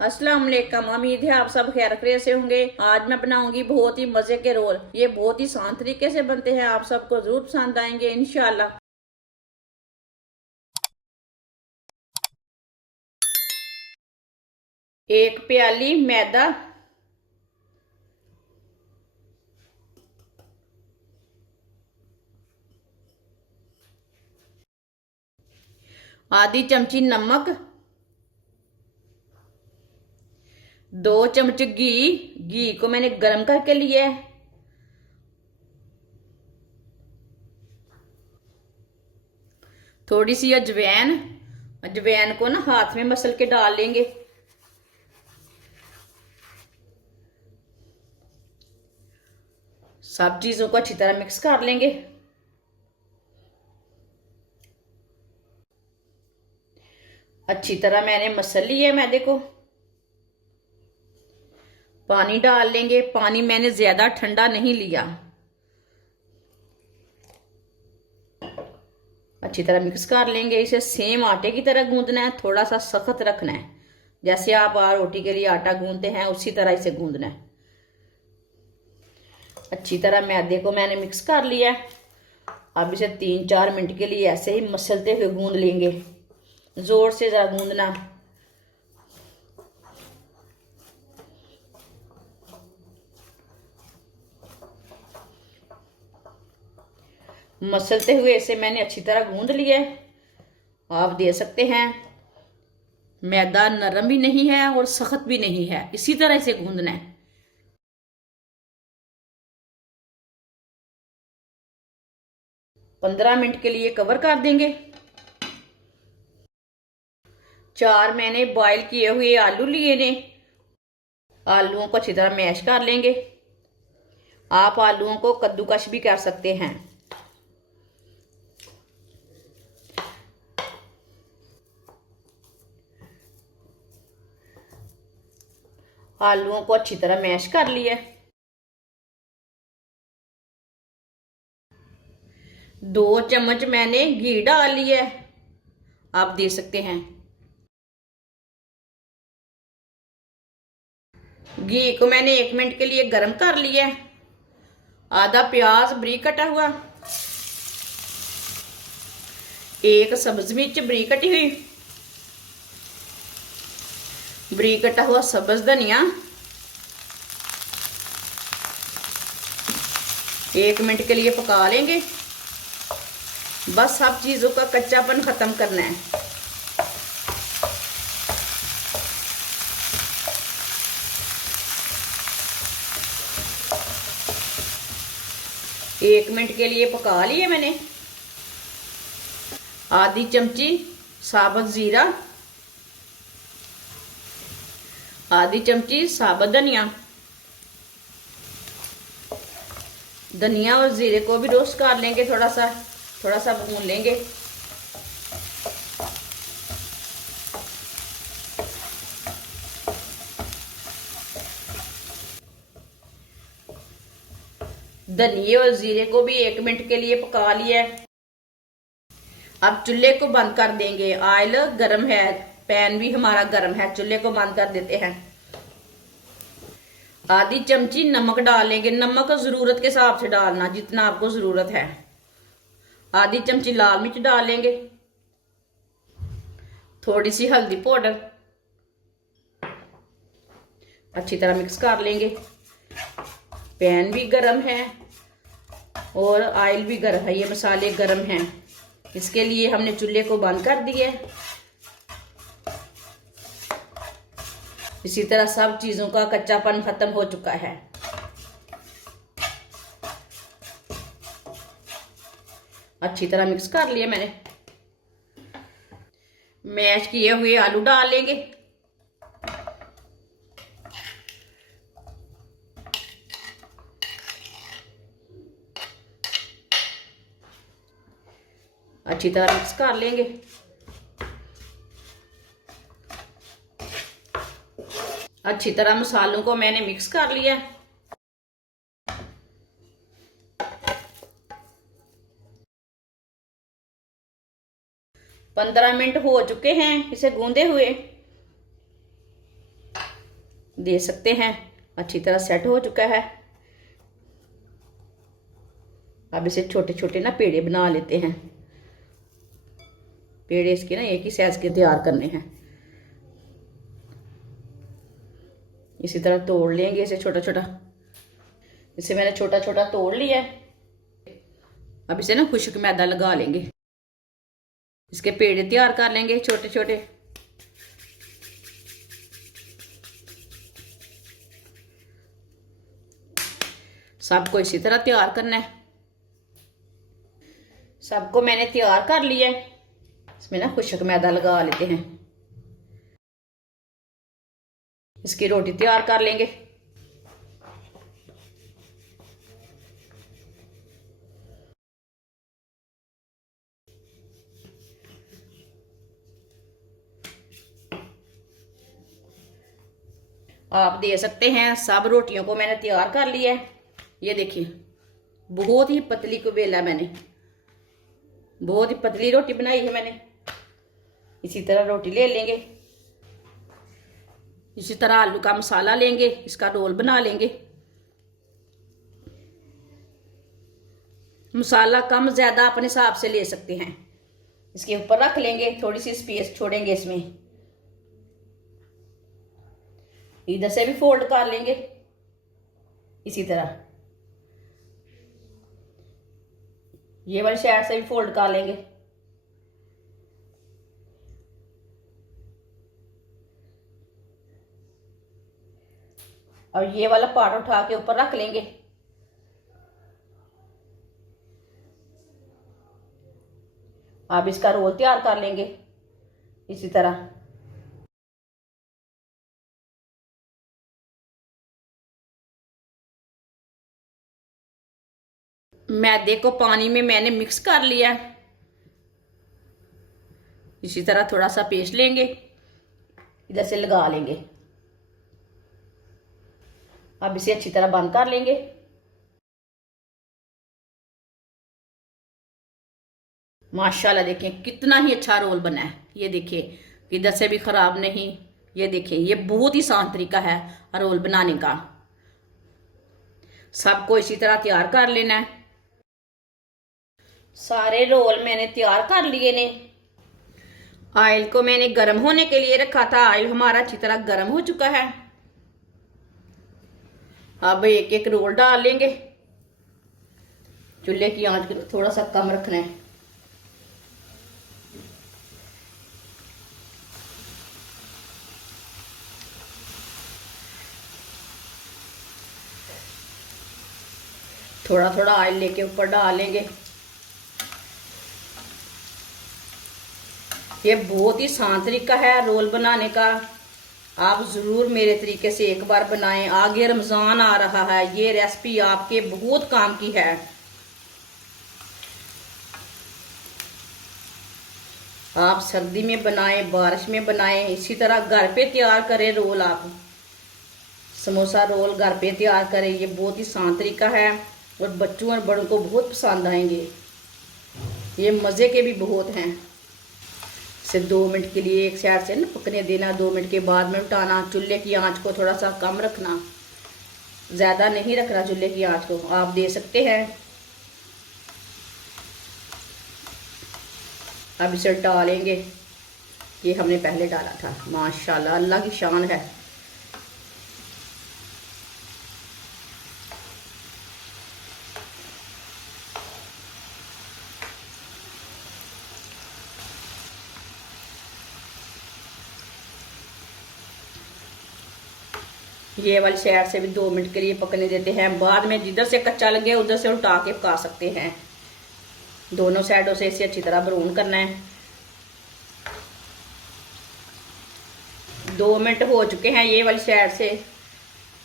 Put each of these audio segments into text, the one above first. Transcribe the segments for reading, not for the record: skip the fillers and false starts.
अस्सलाम वालेकुम। उम्मीद है आप सब खैर खैरियत से होंगे। आज मैं बनाऊंगी बहुत ही मजे के रोल। ये बहुत ही आसान तरीके से बनते हैं, आप सबको जरूर पसंद आएंगे इंशाल्लाह। एक प्याली मैदा, आधी चमची नमक, 2 चम्मच घी। घी को मैंने गरम करके लिया है। थोड़ी सी अजवैन। अजवैन को ना हाथ में मसल के डाल लेंगे। सब चीजों को अच्छी तरह मिक्स कर लेंगे। अच्छी तरह मैंने मसल लिया है मैदे को। पानी डाल लेंगे। पानी मैंने ज्यादा ठंडा नहीं लिया। अच्छी तरह मिक्स कर लेंगे। इसे सेम आटे की तरह गूंदना है, थोड़ा सा सख्त रखना है। जैसे आप रोटी के लिए आटा गूंदते हैं उसी तरह इसे गूंदना है। अच्छी तरह मैदे को मैंने मिक्स कर लिया है। अब इसे 3-4 मिनट के लिए ऐसे ही मसलते हुए गूंद लेंगे। जोर से जरा गूंदना। मसलते हुए इसे मैंने अच्छी तरह गूंद लिया है। आप देख सकते हैं मैदा नरम भी नहीं है और सख्त भी नहीं है, इसी तरह इसे गूंदना है। 15 मिनट के लिए कवर कर देंगे। 4 मैंने बॉईल किए हुए आलू लिए ने। आलूओं को अच्छी तरह मैश कर लेंगे। आप आलूओं को कद्दूकश भी कर सकते हैं। आलूओं को अच्छी तरह मैश कर लिया। 2 चम्मच मैंने घी डाल लिया है, आप दे सकते हैं। घी को मैंने 1 मिनट के लिए गर्म कर लिया है। आधा प्याज बारीक कटा हुआ, एक सब्ज मिर्च बारीक कटी हुई, बारीक कटा हुआ सब्ज धनिया। 1 मिनट के लिए पका लेंगे। बस सब चीजों का कच्चापन खत्म करना है। एक मिनट के लिए पका लिए मैंने। आधी चमची साबुत जीरा, आधी चमची साबुत धनिया। धनिया और जीरे को भी रोस्ट कर लेंगे, थोड़ा सा भून लेंगे। धनिए और जीरे को भी 1 मिनट के लिए पका लिया है। अब चूल्हे को बंद कर देंगे। ऑयल गर्म है, पैन भी हमारा गर्म है। चूल्हे को बंद कर देते हैं। आधी चमची नमक डालेंगे। नमक जरूरत के हिसाब से डालना, जितना आपको जरूरत है। आधी चमची लाल मिर्च डालेंगे। थोड़ी सी हल्दी पाउडर। अच्छी तरह मिक्स कर लेंगे। पैन भी गर्म है और ऑयल भी गर्म है, ये मसाले गर्म हैं, इसके लिए हमने चूल्हे को बंद कर दिया। इसी तरह सब चीजों का कच्चापन खत्म हो चुका है। अच्छी तरह मिक्स कर लिया मैंने। मैश किए हुए आलू डाल लेंगे। अच्छी तरह मिक्स कर लेंगे। अच्छी तरह मसालों को मैंने मिक्स कर लिया। 15 मिनट हो चुके हैं इसे गूंदे हुए। दे सकते हैं। अच्छी तरह सेट हो चुका है। अब इसे छोटे छोटे ना पेड़े बना लेते हैं। पेड़े इसके ना एक ही साइज के तैयार करने हैं। इसी तरह तोड़ लेंगे इसे छोटा छोटा। इसे मैंने छोटा छोटा तोड़ लिया है। अब इसे ना खुश्क मैदा लगा लेंगे। इसके पेड़े तैयार कर लेंगे छोटे छोटे। सबको इसी तरह तैयार करना है। सबको मैंने तैयार कर लिया है। इसमें ना खुश्क मैदा लगा लेते हैं। इसकी रोटी तैयार कर लेंगे। आप दे सकते हैं। सब रोटियों को मैंने तैयार कर लिया है। ये देखिए बहुत ही पतली को बेला मैंने, बहुत ही पतली रोटी बनाई है मैंने। इसी तरह रोटी ले लेंगे। इसी तरह आलू का मसाला लेंगे, इसका रोल बना लेंगे। मसाला कम ज्यादा अपने हिसाब से ले सकते हैं। इसके ऊपर रख लेंगे, थोड़ी सी स्पेस छोड़ेंगे इसमें। इधर से भी फोल्ड कर लेंगे इसी तरह। ये वाली साइड से भी फोल्ड कर लेंगे। और ये वाला पार्ट उठा के ऊपर रख लेंगे। अब इसका रोल तैयार कर लेंगे इसी तरह। मैदे को पानी में मैंने मिक्स कर लिया है। इसी तरह थोड़ा सा पेस्ट लेंगे, इधर से लगा लेंगे। अब इसे अच्छी तरह बंद कर लेंगे। माशाल्लाह देखें कितना ही अच्छा रोल बना है। ये देखिए इधर से भी खराब नहीं। ये देखिए ये बहुत ही आसान तरीका है रोल बनाने का। सबको इसी तरह तैयार कर लेना है। सारे रोल मैंने तैयार कर लिए ने। ऑयल को मैंने गर्म होने के लिए रखा था। ऑयल हमारा अच्छी तरह गर्म हो चुका है। अब एक एक रोल डाल लेंगे। चूल्हे की आंच को थोड़ा सा कम रखना है। थोड़ा थोड़ा ऑयल लेके ऊपर डालेंगे। ये बहुत ही आसान तरीका है रोल बनाने का। आप ज़रूर मेरे तरीके से एक बार बनाएं। आगे रमज़ान आ रहा है, ये रेसिपी आपके बहुत काम की है। आप सर्दी में बनाएं, बारिश में बनाएं, इसी तरह घर पे तैयार करें रोल। आप समोसा रोल घर पे तैयार करें। ये बहुत ही आसान तरीका है और बच्चों और बड़ों को बहुत पसंद आएंगे। ये मज़े के भी बहुत हैं। इसे 2 मिनट के लिए एक साइड से ना पकने देना। 2 मिनट के बाद में उठाना। चूल्हे की आंच को थोड़ा सा कम रखना, ज़्यादा नहीं रखना चूल्हे की आंच को। आप दे सकते हैं। अब इसे डालेंगे। ये हमने पहले डाला था। माशाल्लाह अल्लाह की शान है। ये वाली साइड से भी 2 मिनट के लिए पकने देते हैं। बाद में जिधर से कच्चा लगे उधर से उल्टा के पका सकते हैं। दोनों साइडों से इसे अच्छी तरह ब्राउन करना है। 2 मिनट हो चुके हैं ये वाली साइड से।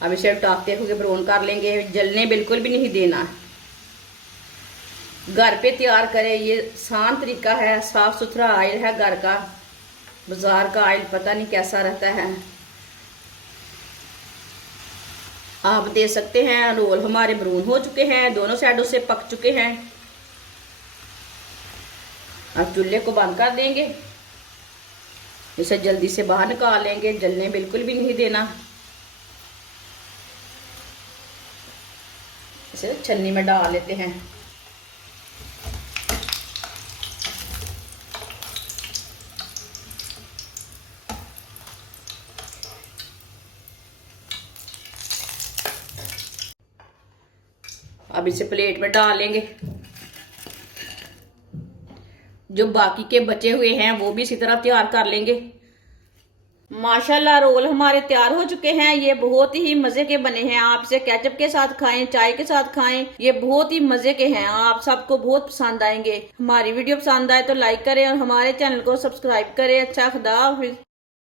अब इसे उल्टाते हुए ब्राउन कर लेंगे। जलने बिल्कुल भी नहीं देना। घर पे तैयार करें, ये आसान तरीका है। साफ सुथरा ऑयल है घर का। बाजार का ऑयल पता नहीं कैसा रहता है। आप दे सकते हैं। रोल हमारे ब्राउन हो चुके हैं, दोनों साइडों से पक चुके हैं। अब चूल्हे को बंद कर देंगे। इसे जल्दी से बाहर निकाल लेंगे। जलने बिल्कुल भी नहीं देना। इसे छन्नी में डाल लेते हैं। अब इसे प्लेट में डाल लेंगे। जो बाकी के बचे हुए हैं वो भी इसी तरह तैयार कर लेंगे। माशाल्लाह रोल हमारे तैयार हो चुके हैं। ये बहुत ही मजे के बने हैं। आप इसे केचप के साथ खाएं, चाय के साथ खाएं, ये बहुत ही मजे के हैं। आप सबको बहुत पसंद आएंगे। हमारी वीडियो पसंद आए तो लाइक करें और हमारे चैनल को सब्सक्राइब करें। अच्छा, खुदा हाफिज।